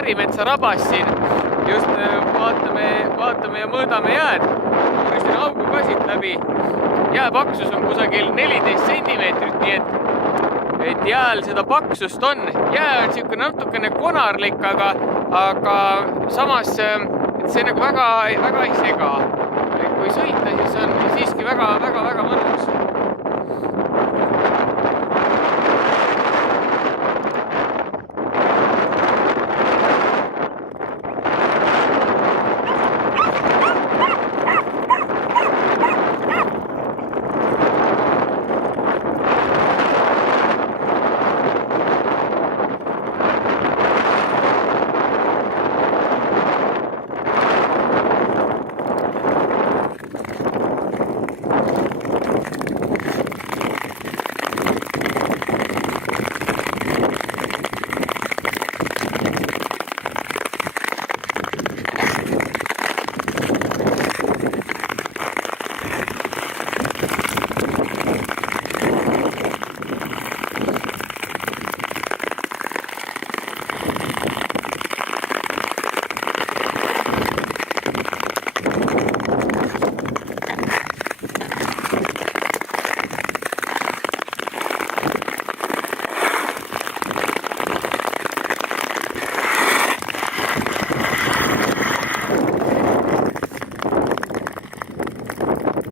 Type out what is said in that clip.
Harimetsa rabas siin. Just vaatame ja mõõdame jääd. Uurisin augu ka siit läbi. Jääpaksus on kusagil 14 sentimeetrit, nii et jääl seda paksust on. Jää on siuke natukene konarlik, aga samas see nagu väga ei sega. Et kui sõita, siis on siiski väga mõnus.